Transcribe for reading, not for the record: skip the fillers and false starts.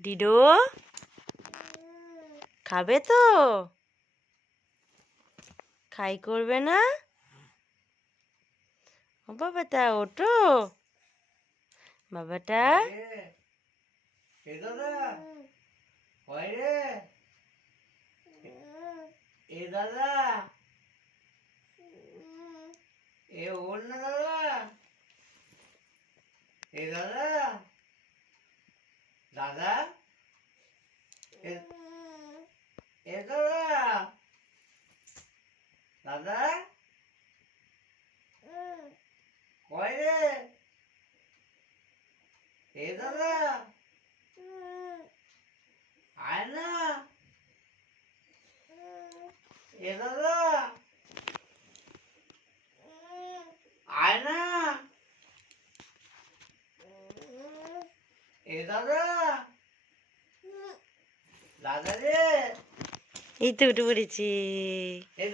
ডিডো খাবে তো? খাই করবে না? ও বাবাটা ওঠো, বাবাটা। এ দাদা কয় রে? এ দাদা এ ওর না দাদা? এ দাদা দাদা এ এ দাদা দাদা কয় রে? এ দাদা আয় না। এ দাদা আয় না। এ দাদা দাদা রে। এই তো উঠে পড়েছি। এ